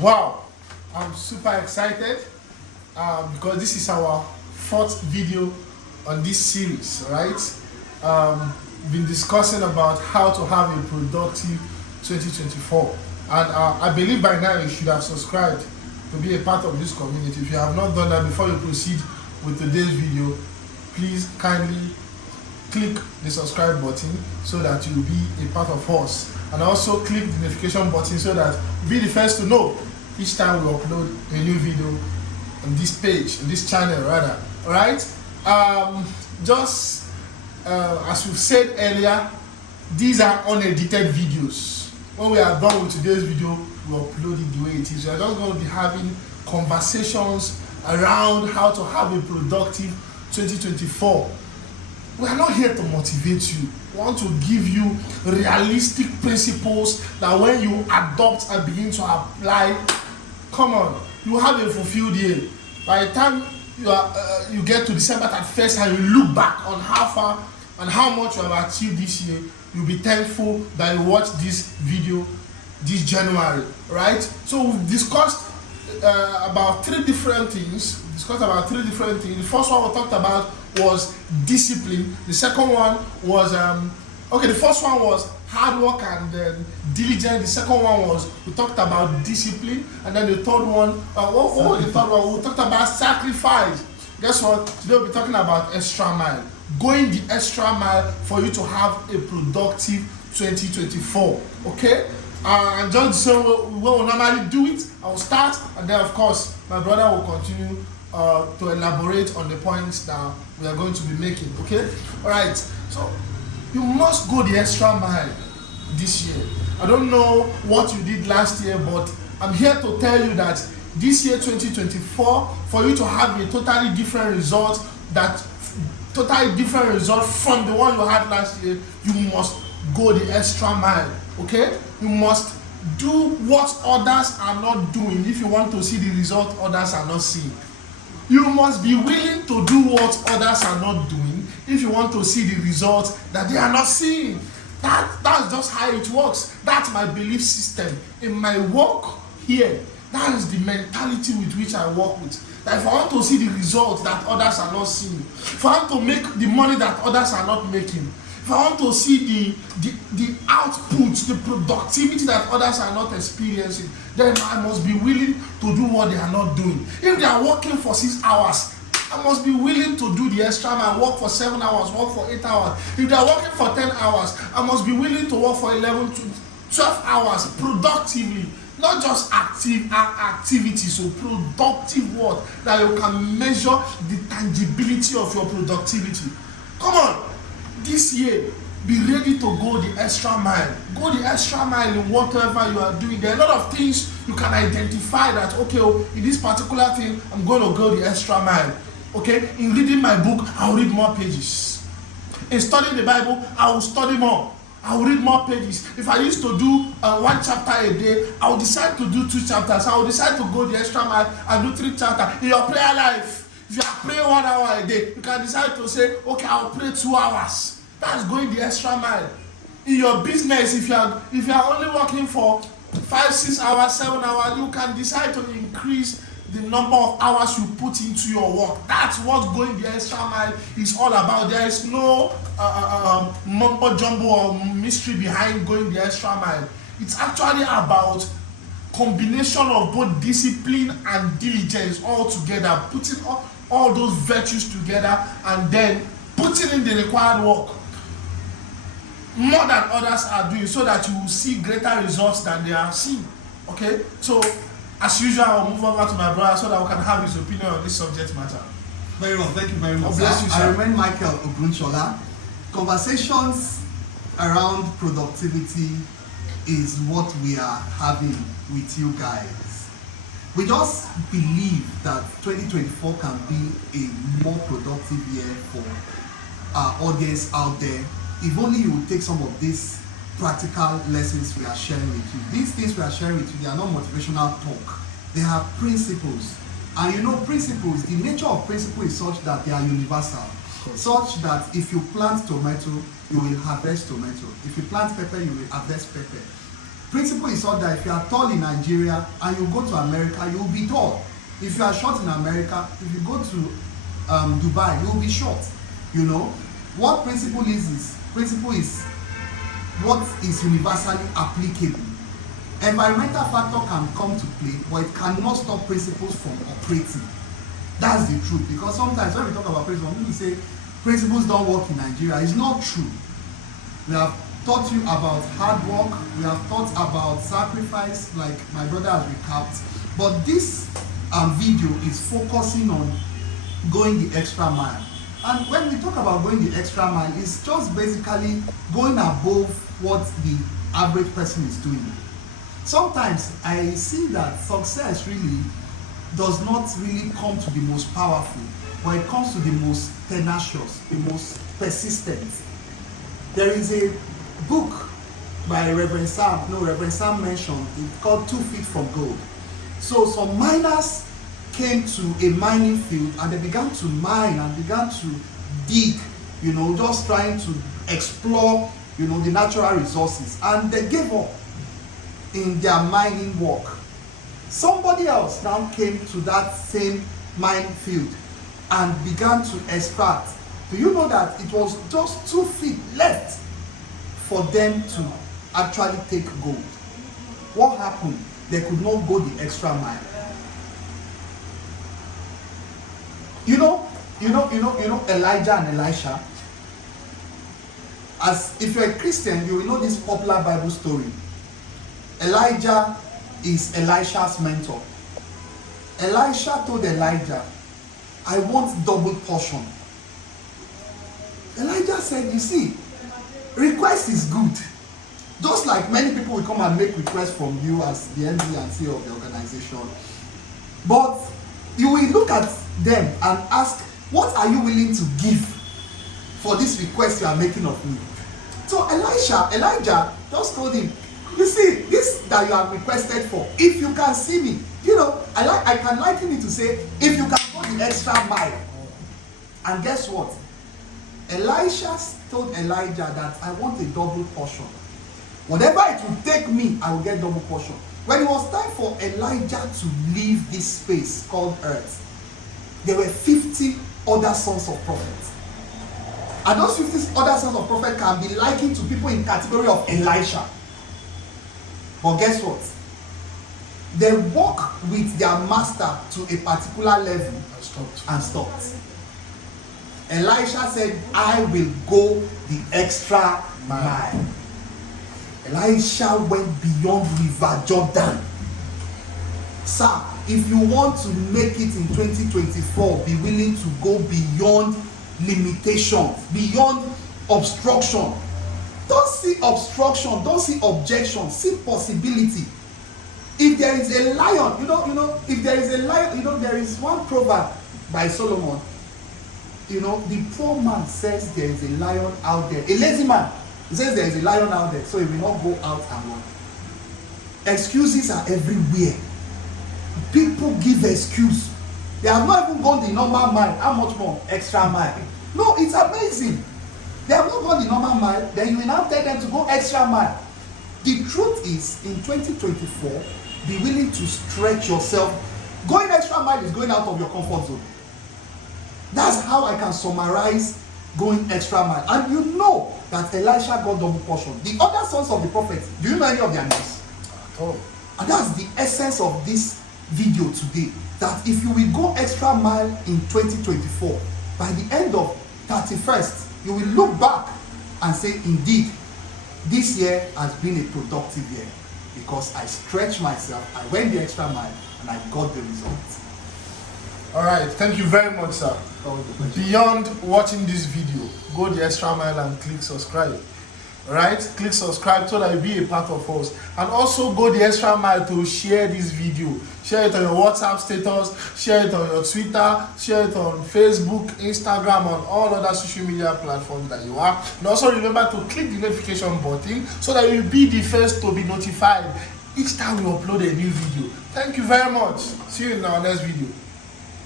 Wow, I'm super excited because this is our fourth video on this series, right? Been discussing about how to have a productive 2024, and I believe by now you should have subscribed to be a part of this community. If you have not done that, before you proceed with today's video, please kindly click the subscribe button so that you will be a part of us, and also click the notification button so that you'll be the first to know each time we upload a new video on this page, on this channel rather. All right, just as we've said earlier, these are unedited videos. When we are done with today's video, we upload it the way it is. We are just going to be having conversations around how to have a productive 2024. We are not here to motivate you. We want to give you realistic principles that when you adopt and begin to apply, come on, you have a fulfilled year. By the time you get to December 31st and you look back on how far and how much you have achieved this year, you'll be thankful that you watched this video this January, right? So we've discussed about three different things. The first one we talked about was discipline. The second one was the first one was hard work and diligence. The second one was we talked about discipline, and then the third one, what was the third one? We talked about sacrifice. Guess what? Today we'll be talking about extra mile. Going the extra mile for you to have a productive 2024. Okay? And just the same way we will normally do it, I will start, and then of course my brother will continue to elaborate on the points that we are going to be making. Okay? Alright, so you must go the extra mile this year. I don't know what you did last year, but I'm here to tell you that this year 2024, for you to have a totally different result from the one you had last year, you must go the extra mile. Okay? You must do what others are not doing if you want to see the result others are not seeing. You must be willing to do what others are not doing if you want to see the results that they are not seeing. That's just how it works. That's my belief system. In my work here, that is the mentality with which I work with. That if I want to see the results that others are not seeing, if I want to make the money that others are not making, if I want to see the output, the productivity that others are not experiencing, then I must be willing to do what they are not doing. If they are working for 6 hours, I must be willing to do the extra mile, work for 7 hours, work for 8 hours. If they are working for 10 hours, I must be willing to work for 11 to 12 hours productively. Not just activity, so productive work that you can measure the tangibility of your productivity. Come on, this year, be ready to go the extra mile. Go the extra mile in whatever you are doing. There are a lot of things you can identify that, okay, in this particular thing, I'm going to go the extra mile. Okay, in reading my book, I'll read more pages. In studying the Bible, I will study more. I will read more pages. If I used to do 1 chapter a day, I will decide to do 2 chapters. I will decide to go the extra mile and do 3 chapters. In your prayer life, if you are praying 1 hour a day, you can decide to say, okay, I will pray 2 hours. That's going the extra mile. In your business, if you are only working for 5, 6 hours, 7 hours, you can decide to increase the number of hours you put into your work. That's what going the extra mile is all about. There is no mumbo jumbo or mystery behind going the extra mile. It's actually about combination of both discipline and diligence all together, putting all those virtues together and then putting in the required work more than others are doing, so that you will see greater results than they are seeing. Okay, so as usual, I'll move over to my brother so that we can have his opinion on this subject matter. Very well, thank you very much. Bless you, sir. I remain Michael Ogunshola. Conversations around productivity is what we are having with you guys. We just believe that 2024 can be a more productive year for our audience out there. If only you would take some of these practical lessons we are sharing with you. These things we are sharing with you, they are not motivational talk. They are principles. And you know, principles, the nature of principle is such that they are universal. Such that if you plant tomato, you will harvest tomato. If you plant pepper, you will harvest pepper. Principle is such that if you are tall in Nigeria and you go to America, you will be tall. If you are short in America, if you go to Dubai, you will be short. You know what principle is what is universally applicable. Environmental factor can come to play, but it cannot stop principles from operating. That's the truth. Because sometimes when we talk about principles, people say principles don't work in Nigeria. It's not true. We have taught you about hard work. We have taught about sacrifice, like my brother has recapped. But this video is focusing on going the extra mile. And when we talk about going the extra mile, it's just basically going above what the average person is doing. Sometimes I see that success really does not really come to the most powerful, but it comes to the most tenacious, the most persistent. There is a book by Reverend Sam mentioned, it's called 2 Feet from Gold. So some miners came to a mining field and they began to mine and began to dig, you know, just trying to explore, you know, the natural resources, and they gave up in their mining work. Somebody else now came to that same mine field and began to extract. Do you know that it was just 2 feet left for them to actually take gold? What happened? They could not go the extra mile. You know Elijah and Elisha. As if you're a Christian, you will know this popular Bible story. Elijah is Elisha's mentor. Elisha told Elijah, I want double portion. Elijah said, you see, request is good. Just like many people will come and make requests from you as the MD and CEO of the organization. But you will look at them and ask, what are you willing to give for this request you are making of me? So Elijah just told him, you see, this that you have requested for, if you can see me, you know, I can liken it to say, if you can go the extra mile. And guess what? Elisha told Elijah that I want a double portion. Whatever it will take me, I will get double portion. When it was time for Elijah to leave this space called earth, there were 50 other sons of prophets. And those 50 other sons of prophets can be likened to people in category of Elisha. But guess what? They walk with their master to a particular level and stopped. Elisha said, I will go the extra mile. Elisha went beyond River Jordan. Sir, if you want to make it in 2024, be willing to go beyond limitation, beyond obstruction. Don't see obstruction, don't see objection, see possibility. If there is a lion, if there is a lion, there is one proverb by Solomon. The poor man says there is a lion out there. A lazy man, he says there is a lion out there, so he will not go out and run. Excuses are everywhere. People give excuse. They have not even gone the normal mile. How much more? Extra mile. No, it's amazing. They have not gone the normal mile. Then you will now tell them to go extra mile. The truth is, in 2024, be willing to stretch yourself. Going extra mile is going out of your comfort zone. That's how I can summarize going extra mile. And you know that Elisha got double portion. The other sons of the prophets, do you know any of their names? Oh. And that's the essence of this video today. That if you will go extra mile in 2024, by the end of 31st, you will look back and say, indeed, this year has been a productive year because I stretched myself, I went the extra mile, and I got the results. All right, thank you very much, sir. Beyond watching this video, go the extra mile and click subscribe. All right, click subscribe so that you'll be a part of us. And also go the extra mile to share this video. Share it on your WhatsApp status, share it on your Twitter, share it on Facebook, Instagram, and all other social media platforms that you are. And also remember to click the notification button so that you'll be the first to be notified each time we upload a new video. Thank you very much. See you in our next video.